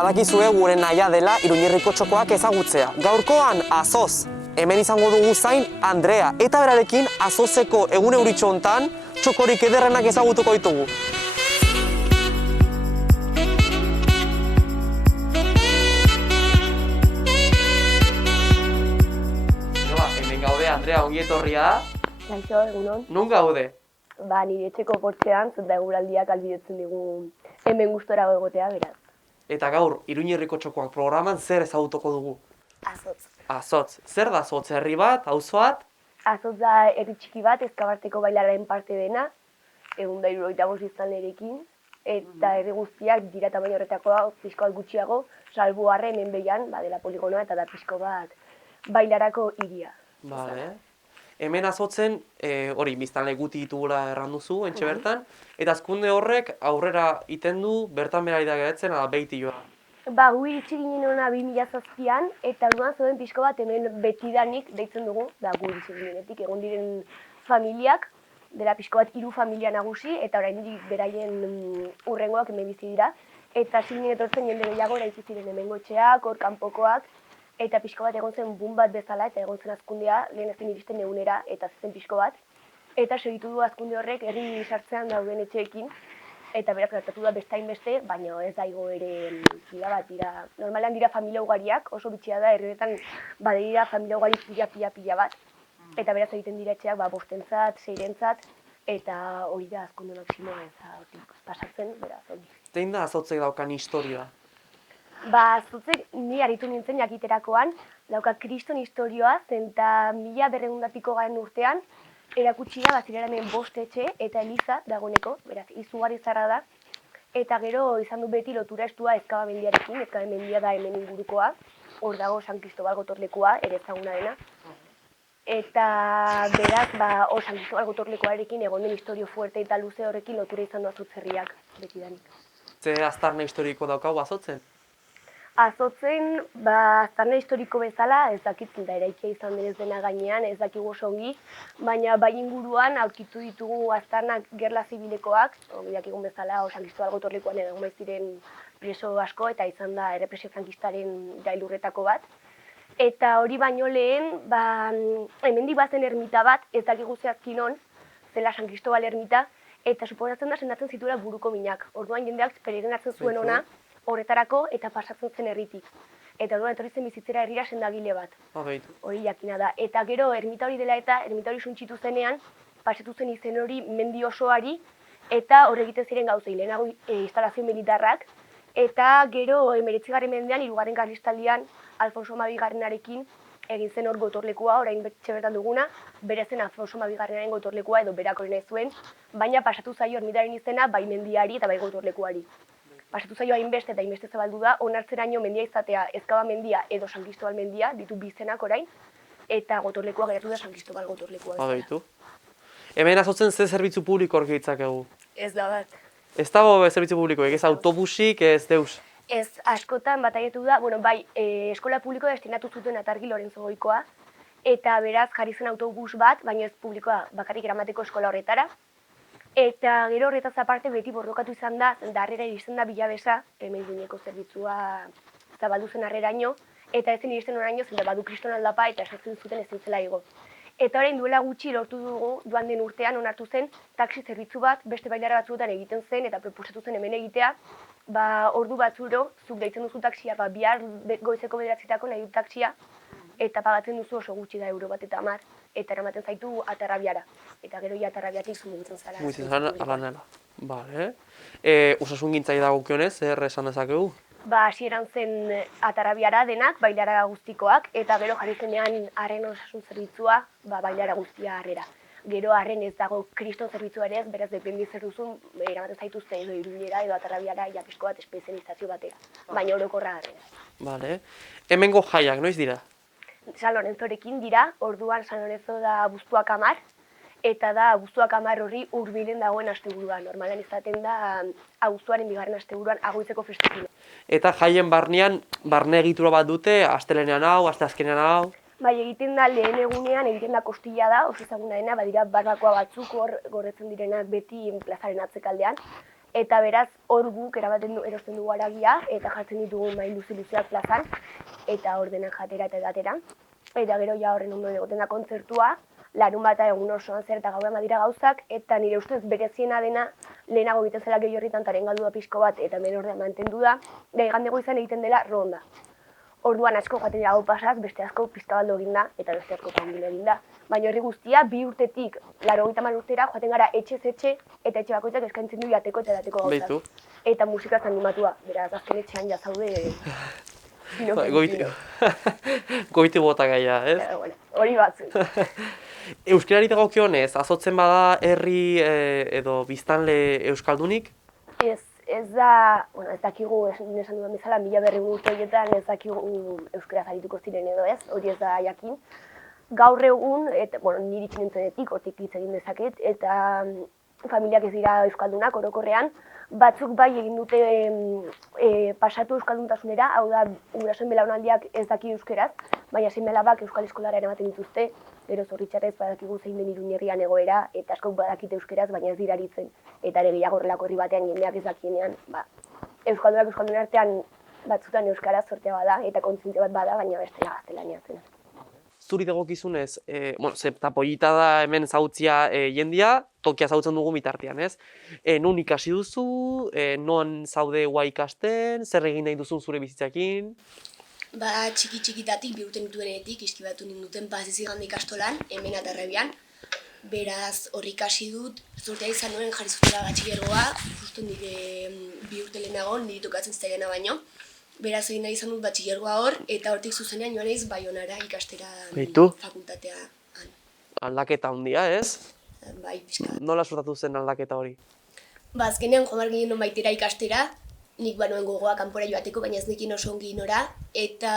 Badakizue gure nahia dela Iruñerriko txokoak ezagutzea. Gaurkoan Azoz, hemen izango dugu zain Andrea, eta berarekin Azozeko egun euritxo hontan txokorik ederrenak ezagutuko ditugu. Hemen gaude, Andrea, ongi etorria. Kaixo, egunon. Non gaude? Nire etxeko portzean, zenta eguraldiak albidetzen digu hemen gustora egotea, beraz. Eta gaur, Iruñerriko txokoak programan zer ezagutuko dugu? Azotz. Azotz. Zer da Azotz? Herri bat, auzo bat? Azotz da herri txiki bat, Ezkabarteko bailararen parte dena, 175 biztanlerekin, eta herri guztiak dira tamaina horretakoa, pixko bat gutxiago, salbu arren enbeian, dela poligonoa eta da pixko bat bailarako hiria. Bale. Hemen Azotzen, hori, biztanle guti ditugula erran duzu, entxe bertan, eta azkunde horrek aurrera iten du, bertan berari da geratzen, ala behiti joa. Gu iritsi ginen hona 2007an, eta orduan zeuden pixko bat hemen betidanik deitzen dugu, gu iritsi ginenetik, egon diren familiak, dela pixko bat 3 familia nagusi, eta oraindik beraien hurrengoak hemen bizi dira, eta zinen etortzen jende gehiago eraiki ziren hemengo etxeak, hor kanpokoak, eta pixko bat egon zen boom bat bezala, eta egon zen azkundea, lehen ez zen iristen egunera, eta zen pixko bat. Eta segitu du azkunde horrek herri sartzean dauden etxeekin, eta beraz gertatu da bestain beste, baina ez daigo ere pila bat dira. Normalan dira familia ugariak, oso bitxia da, herrietan badira familia ugari pila bat, eta beraz egiten dira etxeak bostentzat, 6rentzat, eta hori da azkunde maksimoa ez pasatzen, beraz hori. Zein da Azotzek daukan historia? Azotzek ni aritu nintzen jakiterakoan, dauka kriston historioa, zenta 1200 garen urtean, erakutsi da bazirera hemen 5 etxe eta eliza dagoeneko, beraz, izugarri zarra da, eta gero izan du beti lotura estua Ezkaba mendiarekin, Ezkaba mendia da hemen ingurukoa, hor dago San Cristobal gotorlekua, ere ezaguna dena, eta beraz, San Cristobal gotorlekuarekin egon den historio fuerte eta luze horrekin lotura izan du Azotz herriak betidanik. Ze aztarna historiko daukagu Azotzen? Azotzen, aztarna historiko bezala, ez dakit da eraikia izan denez dena gainean, ez dakigu oso ongi, baina bai inguruan aurkitu ditugu aztarnak gerla zibilekoak, dakigun bezala, San Cristobal gotorlekuan egon ziren preso asko, eta izan da errepresio frankistaren gailurretako bat. Eta hori baino lehen, hemendik bazen ermita bat, ez dakigu zehazki non, zela San Cristobal ermita, eta suposatzen da sendatzen zituela buruko minak. Orduan jendeak peregrinatzen zuen ona, horretarako eta pasatzen zen herritik. Eta orduan etorri zen bizitzera herrira sendagile bat. Hori jakina da. Eta gero ermita hori dela eta ermita hori suntsitu zenean, pasatu zen izen hori mendi osoari, eta hor egiten ziren gauzei, lehenago instalazio militarrak, eta gero 19. mendean, 3. Karlistaldian, Alfonso Hamabigarrenarekin egin zen hor gotorlekua, orain betxe bertan duguna, bere zen Alfonso Hamabigarrenaren gotorlekua edo berak hori nahi zuen, baina pasatu zaio ermitaren izena bai mendiari eta bai gotorlekuari. Pasatu zaio hainbeste eta hainbeste zabaldu da, onartzeraino mendia izatea Ezkaba mendia edo San Cristobal mendia, ditu bizenak orain, eta gotorlekua geratu da San Cristobal gotorlekua. Hemen Azotzen ze zerbitzu publiko hor ditzakegu? Ez da bat. Ez dago zerbitzu publikoek, ez autobusik, ez deus? Ez, askotan bataietu da, bai, eskola publikoa destinatu zuten Atargi Lorenzo Goikoa, eta beraz jarri zen autobus bat, baina ez publikoa bakarrik eramateko eskola horretara. Eta gero horretaz aparte beti borrokatu izan da, harrera iristen da Bilabesa, hemen gineko zerbitzua zabaldu zen harreraino, eta ezen iristen oraino zen badu kriston aldapa eta esatzen zuten ezin zela igo. Eta orain duela gutxi lortu dugu, joan den urtean onartu zen, taxi zerbitzu bat, beste bailara batzuetan egiten zen eta proposatu zen hemen egitea, ordu batzuro, zuk deitzen duzu taxia, bihar goizeko 9:00 nahi dut taxia, eta pagatzen duzu oso gutxi da euro bat eta 10, eta eramaten zaitu Atarrabiara. Eta gero Atarrabiatik mugitzen zara. Mugitzen zara, alanela. Bale. Osasun gintzai dagokionez, zer esan dezakegu? Hasieran zen Atarrabiara denak, bailara guztikoak, eta gero jarri zenean harren osasun zerbitzua, bailara guztia harrera. Gero harren ez dago kriston zerbitzua ere ez, beraz dependi zer duzun, eramaten zaituzte edo Iruñera edo Atarrabiara jakisko bat espezializazio batera, baina orokorra harrera. Bale. Hemengo jaiak, noiz dira? San Lorenzorekin dira, orduan San Lorenzo da abuztuak 10, eta da abuztuak 10 horri hurbilen dagoen asteburua. Normalan izaten da abuztuaren 2. asteburuan agoizeko festakina. Eta jaien barnean, barne egitura bat dute, astelenean hau, asteazkenean hau? Bai, egiten da lehen egunean, egiten da kostilla da, oso ezaguna dena, badira barbakoa batzuk hor gorretzen direnak beti plazaren atzekaldean. Eta beraz, hor guk erosten dugu haragia, eta jartzen ditugu mai luze-luzeak plazan, eta hor denak jatera eta edatera. Eta gero ja horren ondo egoten da kontzertua, larun bata egun osoan zer eta gauean badira gauzak, eta nire ustez bereziena dena lehenago egiten zela gehi horritan taren galdu da pixko bat, eta hemen ordean mantendu da, da igande goizan egiten dela ronda. Orduan asko joaten dira gau pasaz, beste asko pizka baldo eginda, eta beste asko kongile eginda. Baina horri guztia, 2 urtetik, 80 urtera, joaten gara etxez etxe, eta etxe bakoitzak eskaintzen du jateko eta edateko gauzak. Eta musikaz animatua, beraz, azken etxean jazaude... Goiti bota gaia, ez? Hori batzu. Euskarari dagokionez, azotzen bada herri edo biztanle euskaldunik? Ez da, ez dakigu, esan dudan bezala, 1200 urte horietan ez dakigu euskaraz arituko ziren edo ez, hori ez da jakin. Gaur egun, niri txinentzenetik, hortik hitz egin dezaket, eta familiak ez dira euskaldunak orokorrean, batzuk bai egin dute pasatu euskalduntasunera, hau da, gurasoen belaunaldiak ez daki euskaraz, baina seme-alabak euskal eskolara eramaten dituzte, gero zoritxarrez badakigu zein den Iruñerrian egoera, eta askok badakite euskaraz, baina ez dira aritzen. Eta ere gehiago horrelako herri batean jendeak ez dakienean, euskaldunak euskaldunen artean batzutan euskaraz sortea bada, eta kontziente bat bada, baina bestela gaztelania zen. Zuri dagokizunez, zepta pollita da hemen zautzia jendia, tokia zautzen dugu bitartean, ez? Non ikasi duzu, non zaude gua ikasten, zer egin nahi duzun zure bizitzakin? Txiki-txikitatik, 2 urte nituenetik, iskibatu ninduten Paziz-Igande ikastolan, hemen Atarrebian. Beraz, horri ikasi dut, zortea izan nuen jarri zutela batxilergoa, justu nire 2 urte lehenago, niri tokatzen zitaiana baino. Beraz, egin nahi izan dut batxilergoa hor, eta hortik zuzenean joan naiz Baionara ikastera fakultatean. Aldaketa handia, ez? Bai, pixka. Nola sortatu zen aldaketa hori? Azkenean joan behar ginen baitera ikastera, nik banuen gogoa kanpora joateko, baina ez nekin oso ongi nora, eta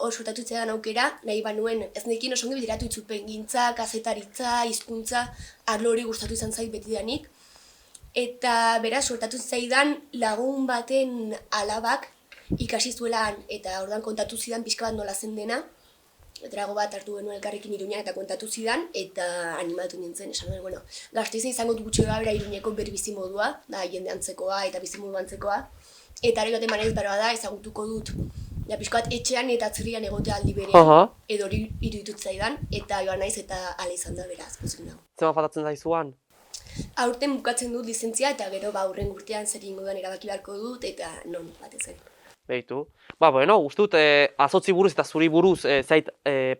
hor sortatu zitzaidan aukera, nahi banuen ez nekin oso ongi bideratu itzulpengintza, kazetaritza, hizkuntza, arlo hori gustatu izan zait betidanik. Eta beraz, sortatu zitzaidan lagun baten alabak ikasi zuelan, eta ordan kontatu zidan pixka bat nola zen dena. Trago bat hartu genuen elkarrekin Iruña eta kontatu zidan, eta animatu nintzen, esan nuen, Gasteizen izango dut gutxi bera Iruñeko berbizimodua, da jende antzekoa eta bizimodu antzekoa. Eta ari baten manaiz bera da, ezagutuko dut, pixko bat etxean eta atzerrian egotea aldi berean, edo hori iruditut zaidan, eta joan naiz eta ala izan da beraz, pozik nago. Zema faltatzen zaizuan? Aurten bukatzen dut lizentzia, eta gero hurren urtean zer egingo duan erabaki beharko dut, eta non batez ere. Behitu. Uste dut, azotzi buruz eta zuri buruz zait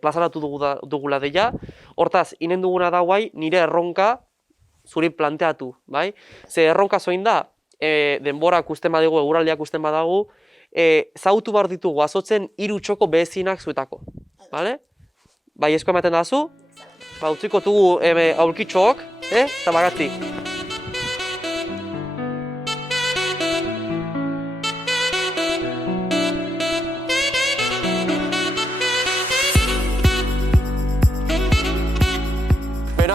plazaratu dugula deia. Hortaz, inen duguna da guai, nire erronka zuri planteatu, bai? Ze erronka zoin da, denborak usten badago, eguraldiak usten badago, zautu behar ditugu azotzen 3 txoko behezinak zuetako. Bai, esko ematen dazu, utziko dugu aurkitxook, eta bagati.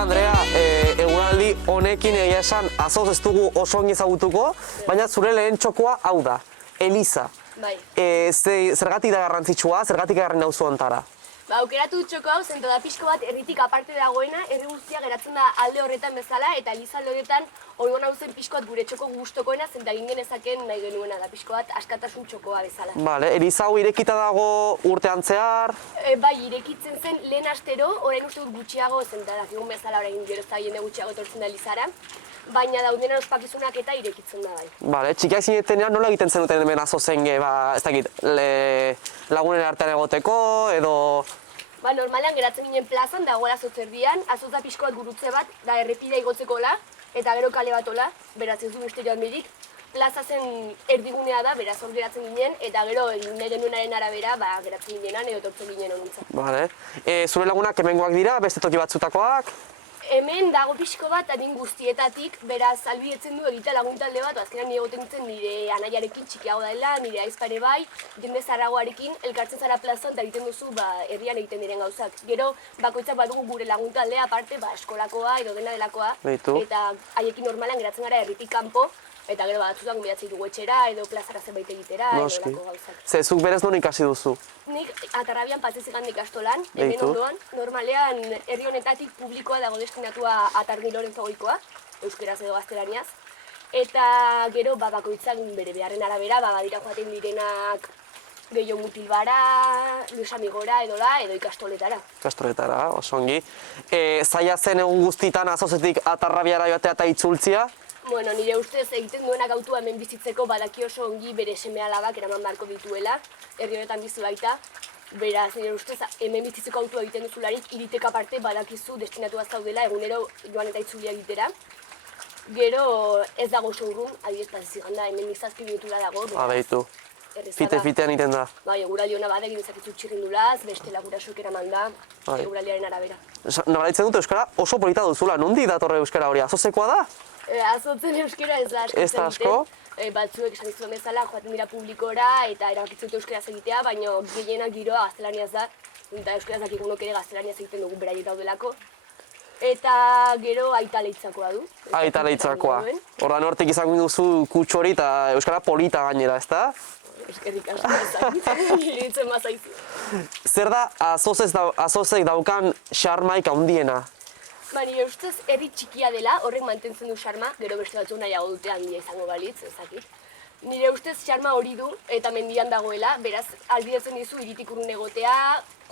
Andrea, eguraldi honekin egia esan azoz ez dugu oso ongi ezagutuko, baina zure lehen txokoa hau da, Eliza. Bai. Zergatik da garrantzitsua, zergatik egarren nauzu ontara? Aukeratu dut txoko hau, zento da pixko bat herritik aparte dagoena, herri guztia geratzen da alde horretan bezala, eta Eliza alde horretan hori hona zen pixko bat gure txoko gustokoena, zenta egin genezaken nahi genuena da pixko bat askatasun txokoa bezala. Bale, Eliza hau irekita dago urtean zehar? Bai, irekitzen zen lehen astero, orain uste dut gutxiago, zenta dakigun bezala orain gerozta jende gutxiago etortzen da Elizara, baina daudena ospakizunak eta irekitzen da bai. Bale, txikiak zinetenean nola egiten zenuten hemen azozen, ez dakit, lagunen artean egoteko, edo... Normalean geratzen ginen plazan, dagoela azotzerdian, azotza pixko bat gurutze bat, da errepidea igotzekola, eta gero kale batola, beraz ez du beste joan bidik. Plaza zen erdigunea da, beraz hor geratzen ginen, eta gero nahi genuenaren arabera, geratzen ginenan edo tortzen ginen honuntza. Bale. Zure lagunak hemengoak dira, beste toki batzutakoak? Hemen dago pixko bat adin guztietatik, beraz albidetzen du egitea laguntalde bat, azkenan nire egoten nintzen nire anaiarekin txikiago dela, nire aizpare bai, jende zarragoarekin, elkartzen zara plazan eta egiten duzu herrian egiten diren gauzak. Gero bakoitzak badugu gure laguntaldea aparte, eskolakoa edo dena delakoa, eta haiekin normalan geratzen gara herritik kanpo, eta gero batzutan bidatzen dugu etxera edo plazara zerbait egitera edo lako gauzak. Zuk berez non ikasi duzu? Nik Atarrabian Paziz-Igande ikastolan, hemen ondoan, normalean herri honetatik publikoa dago destinatua Atargi Lorenzo goikoa, euskeraz edo gaztelaniaz. Eta gero bakoitzak bere beharren arabera, badira joaten direnak gehiago mutilbara, Luis Amigora edo ikastoletara. Ikastoletara, oso ongi. Zaila zen egun guztitan azozetik Atarrabiara joatea eta itzultzia? Bueno, nire ustez egiten duenak autua hemen bizitzeko badaki oso ongi bere seme-alabak eraman beharko dituela, herri honetan bizi baita. Beraz, nire ustez hemen bizitzeko autua egiten duzularik, iritek aparte badakizu destinatua zaudela egunero joan eta itzulia egitera. Gero ez dago showroom, adibidez Pazigan da, hemen 7 minutura dago. Beitu. Fite-fitean iten da. Bai, eguraldi hona bada egin dezakezu txirrindulaz, bestela gurasoek eraman da, eguraldiaren arabera. Nabaritzen dut euskara oso polita duzula, nondik datorre euskara hori, azozekoa da? Azotzen euskara ez da asko. Ez da asko? Batzuek esan dizuen bezala joaten dira publikora eta erabakitzen dute euskaraz egitea, baina gehienak giroa gaztelaniaz da, eta euskaraz dakigunok ere gaztelaniaz egiten dugu beraiek daudelako. Eta gero aita leitzakoa du. Aita leitzakoa. Hordan hortik izango duzu kutsu hori eta euskara polita gainera, ezta? Eskerrik asko ezakit, iritzen bazaizu. Zer da azozek daukan xarmaik handiena? Nire ustez herri txikia dela, horrek mantentzen du xarma, gero beste batzuk nahiago dute handia izango balitz, ezakit. Nire ustez xarma hori du eta mendian dagoela, beraz ahalbidetzen dizu hiritik urrun egotea,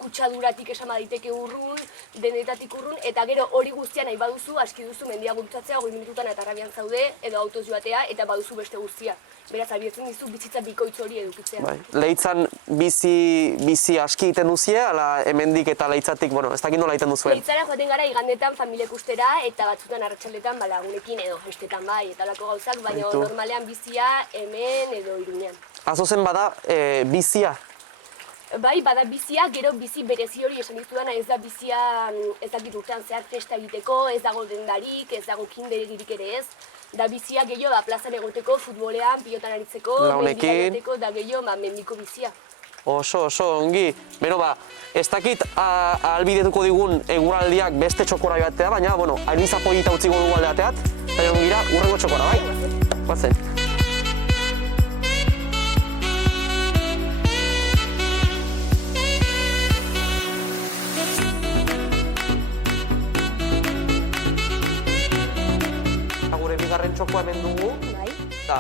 kutsaduratik esan daiteke urrun, denetatik urrun, eta gero hori guztia nahi baduzu, aski duzu mendia gurtzatzea, 20 minututan Atarrabian zaude, edo autoz joatea, eta baduzu beste guztia. Beraz, ahalbidetzen dizu bizitza bikoitz hori edukitzea. Bai. Leitzan bizi aski egiten duzie, ala hemendik eta Leitzatik, bueno, ez dakit nola egiten duzuen? Leitzara joaten gara igandetan familiek ustera, eta batzutan arratsaldetan lagunekin edo festetan bai, eta lako gauzak, baina normalean bizia hemen edo Iruñean. Azozen bada bizia? Bai, bada bizia, gero bizi berezi hori esan dizudana ez da bizia ez dakit urtean zehar festa egiteko, ez dago dendarik, ez dago kinderegirik ere ez. Da bizia gehiago da plazan egoteko, futbolean, pilotan aritzeko, mendian egoteko, da gehiago mendiko bizia. Oso, ongi. Beno ez dakit ahalbidetuko digun eguraldiak beste txokora joatea, baina, bueno, hainiz apoiita utziko dugu aldeateat, eta joan gira urrengo txokora, bai? Guazen. Bigarren txokoa hemen dugu. Bai. Eta,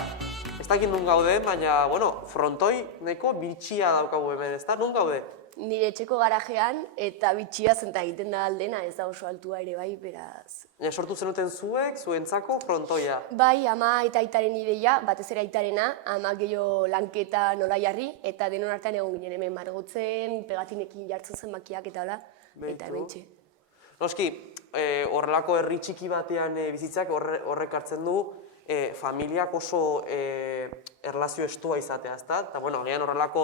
ez dakit nun gaude, baina, bueno, frontoi nahiko bitxia daukagu hemen, ezta? Nun gaude? Nire etxeko garajean eta bitxia zenta egiten da aldena, ez da oso altua ere bai, beraz. Sortu zenuten zuentzako frontoia? Bai, ama eta aitaren ideia, batez ere aitarena, ama gehiago lanketa nola jarri, eta denon artean egon ginen hemen margotzen, pegatinekin jartzen zen makiak eta hola, eta hemen txe. Noski, horrelako herri txiki batean bizitzak horrek hartzen du familiak oso erlazio estua izatea, ezta? Eta, bueno, agian horrelako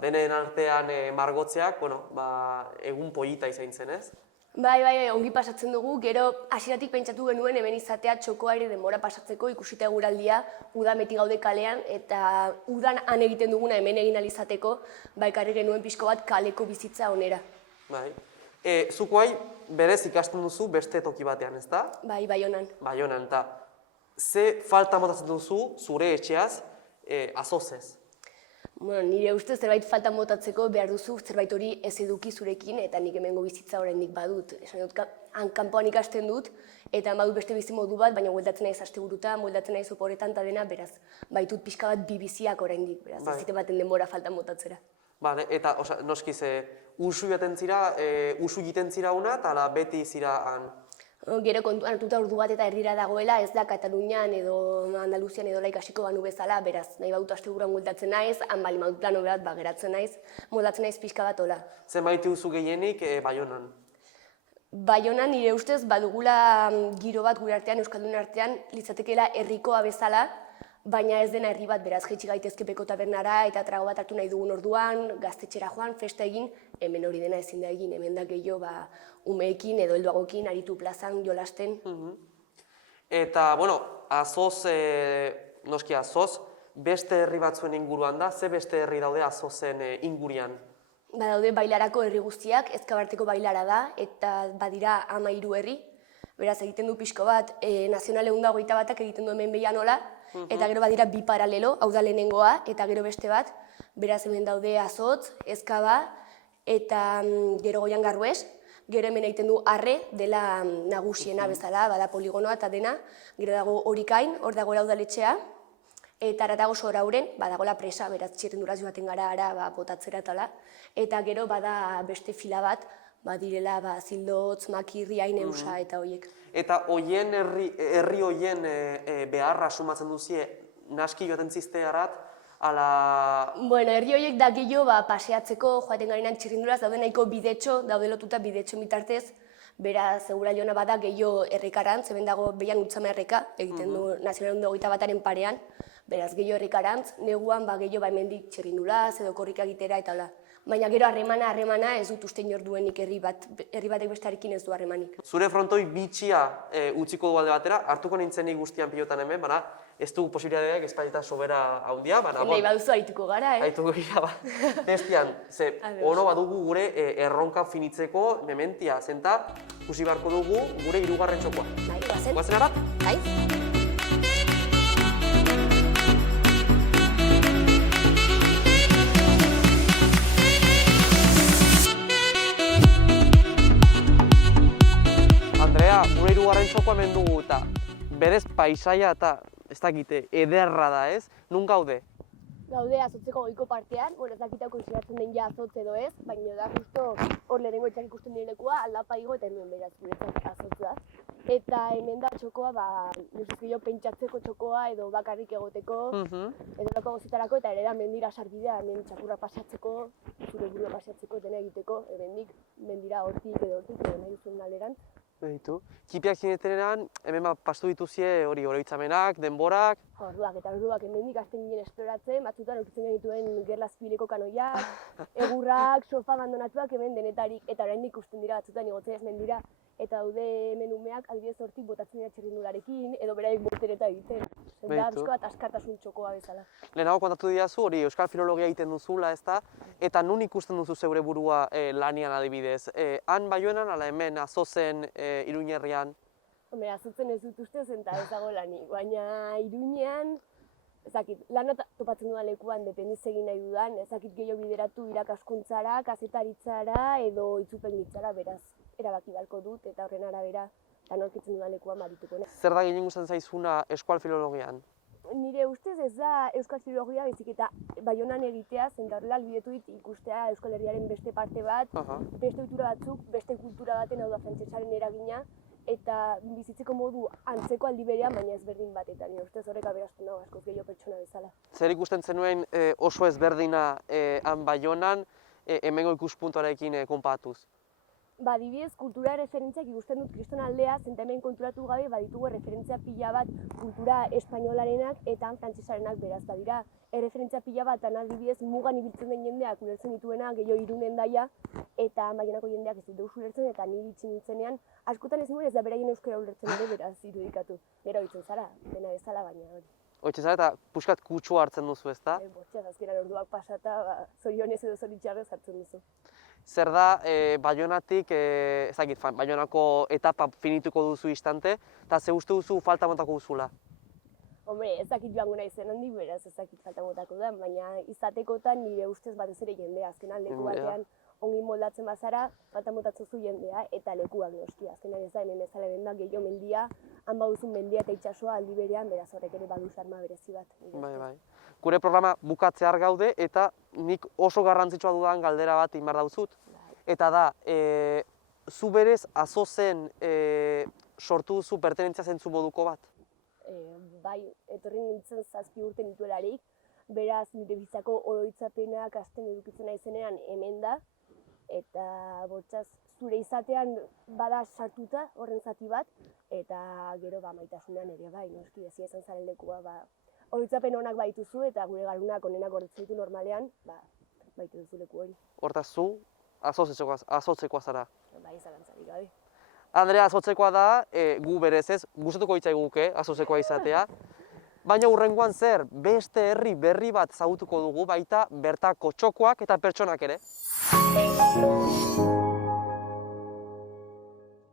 denen artean margotzeak, bueno, egun polita izan zen, ez? Bai, ongi pasatzen dugu, gero hasieratik pentsatu genuen hemen izatea txokoa ere denbora pasatzeko, ikusita eguraldia, udan beti gaude kalean, eta udan han egiten duguna hemen egin ahal izateko, ekarri genuen pixko bat kaleko bizitza onera. Bai. Zuk guai berez ikasten duzu beste toki batean, ezta? Bai, Baionan. Baionan, eta ze falta motatzen duzu zure etxeaz azozez? Bueno, nire ustez zerbait falta motatzeko behar duzu zerbait hori ez eduki zurekin eta nik hemengo bizitza oraindik badut. Esan dut, kanpoan ikasten dut eta badut beste bizi modu bat, baina bueltatzen naiz asteburutan, bueltatzen naiz oporetan eta dena, beraz, baitut pixka bat bi biziak oraindik, beraz, ez zite baten denbora falta motatzera. Bale, eta noski usu egiten zira una eta beti zira han? Gero kontuan hartuta ordu bat eta erdira dagoela, ez da Katalunian edo Andaluzian edo ikasiko banu bezala, beraz, nahi badut asteburuan bueltatzen naiz, han bali badut plano bat geratzen naiz, moldatzen naiz pixka bat hola. Zenbait duzu gehienik Baionan? Baionan nire ustez badugula giro bat gure artean, Euskaldun artean, litzatekeela herrikoa bezala, baina ez dena herri bat, beraz, jaitsi gaitezke Peko tabernara eta trago bat hartu nahi dugun orduan, gaztetxera joan, festa egin, hemen hori dena ezin da egin, hemen da gehiago umeekin edo helduagokin aritu plazan jolasten. Eta, bueno, azoz, noski azoz, beste herri batzuen inguruan da, ze beste herri daude azozen ingurian? Badaude bailarako herri guztiak, Ezkabarteko bailara da, eta badira 13 herri, beraz egiten du pixko bat, Nazional 121ak egiten du hemen Beianola, eta gero badira bi paralelo, hau da lehenengoa, eta gero beste bat, beraz hemen daude Azotz, Ezkaba, eta gero Goian Garrues, Gero hemen egiten du arre, dela nagusiena bezala, bada poligonoa eta dena. Gero dago Horikain, hor dagoela udaletxea. Eta aratago Sorauren, badagoela presa, beraz txirrinduraz joaten gara ara botatzera eta hola. Eta gero bada beste fila bat, badirela Zildotz, Makirri, Aineusa eta hoiek. Eta hoien herri hoien beharra sumatzen duzie, naski joaten zizte harat, ala... Bueno, herri horiek da gehiago paseatzeko, joaten garenak txirrinduraz, daude nahiko bidetxo, daude lotuta bidetxo mitartez, beraz, segura jona bada gehiago errekarantz, hemen dago behian utzama erreka, egiten du Nazional 21 parean, beraz, gehiago errekarantz, neguan gehiago hemendik txirrinduraz edo korrika egitera eta hola. Baina gero harremana ez dut uste inor duenik herri batek bestearekin ez du harremanik. Zure frontoi bitxia utziko du alde batera, hartuko nintzenik guztian pilotan hemen, baina ez dugu posibilitateak espaileta sobera handia, baina... Nahi baduzu haituko gara, Haituko gira, ba. Bestian, ze ono badugu gure erronka finitzeko mementia, zenta, ikusi beharko dugu gure 3. txokoa. Bai, guazen. Guazen arat? Bai. Andrea, gure 3. txokoa hemen dugu eta berez paisaia eta ez dakite, ederra da ez? Nun gaude? Gaude Azotzeko goiko partean, ez dakit hau konsideratzen den ja Azotz edo ez, baina da justo hor lehenengo etxak ikusten direlekua, aldapa igo eta hemen beraz guretzat Azotz da. Eta hemen da txokoa, nusizkio pentsatzeko txokoa edo bakarrik egoteko, edo lako gozitarako, eta ere da mendira sarbidea, hemen txakurra pasatzeko, zure burua pasatzeko, dena egiteko, hemendik mendira hortik edo nahi duzuen alderan. Behitu. Txipiak zinetenean, hemen pastu dituzie hori oroitzamenak, denborak... Orduak hemendik hasten ginen esploratzen, batzutan aurkitzen genituen gerla zibileko kanoiak, egurrak, sofa abandonatuak hemen denetarik, eta oraindik ikusten dira batzutan igotzen ez mendira, eta daude hemen umeak adibidez hortik botatzen dira txirrindularekin, edo beraiek botereta egiten. Da, bizko bat askatasun txokoa bezala. Lehenago kontatu didazu, hori euskal filologia egiten duzula, ezta? Eta nun ikusten duzu zeure burua lanian adibidez? Han Baionan, ala hemen, Azozen, Iruñerrian? Azotzen ez dut ustez eta ez dago lanik, baina Iruñean, ezakit, lana topatzen dudan lekuan dependiz egin nahi dudan, ezakit gehiago bideratu irakaskuntzara, kazetaritzara edo itzupengintzara, beraz, erabaki beharko dut eta horren arabera lan aurkitzen dudan lekuan barituko. Zer da gehien gustatzen zaizuna eskual filologian? Nire ustez ez da euskal filologia baizik eta Baionan egitea, zenta horrela albidetu dit ikustea Euskal Herriaren beste parte bat, beste ohitura batzuk, beste kultura baten, hau da frantsesaren eragina, eta bizitzeko modu antzeko aldi berean, baina ezberdin bat, eta nire ustez horrek aberastu nago askoz gehiago pertsona bezala. Zer ikusten zenuen oso ezberdina han Baionan, hemengo ikuspuntuarekin konpatuz? Adibidez, kultura referentziak ikusten dut kriston aldea, zenta hemen konturatu gabe baditugu referentzia pila bat kultura espainolarenak eta frantsesarenak beraz badira. Erreferentzia pila bat, adibidez, mugan ibiltzen den jendeak ulertzen dituena, gehiago Irunen daia, eta Baionako jendeak ez dut ulertzen eta niri itxin nintzenean, askotan ez nuen ez da beraien euskara ulertzen ere beraz irudikatu. Gero hitzen zara, dena bezala, baina hori. Hoitzen zara eta puskat kutsua hartzen duzu, ezta? Bortxaz, azkenan orduak pasata, zorionez edo zoritxarrez hartzen duzu. Zer da Baionatik, Baionako etapa finituko duzu instante, eta ze uste duzu falta motako duzula? Hombre, ez dakit joango naizen handi, beraz ez dakit falta motako da, baina izatekotan nire ustez batez ere jendea, azkenan leku batean ongi moldatzen bazara, falta motatzen zu jendea eta lekuak noski, azkenan ez da hemen bezala da gehiago mendia, han baduzun mendia eta itsasoa aldi berean, beraz horrek ere badu arma berezi bat. Bai. Gure programa bukatzear gaude eta nik oso garrantzitsua dudan galdera bat inbar dauzut. Eta da, zu berez Azozen sortu duzu pertenentzia zentzu moduko bat? Bai, etorri nintzen 7 urte nituelarik, beraz nire bizako oroitzapenak hasten edukitzen naizenean hemen da, eta bortxaz zure izatean bada sartuta horren zati bat, eta gero maitasunean ere bai, noski ezia izan zaren lekua, oroitzapen onak baituzu eta gure garunak onenak gordetzen ditu normalean, baitu duzu leku hori. Hortaz zu, Azotzekoa zara? Bai, zalantzarik gabe. Andrea Azotzekoa da, gu berez ez, gustatuko hitzaiguke Azotzekoa izatea, baina hurrengoan zer, beste herri berri bat zagutuko dugu baita bertako txokoak eta pertsonak ere.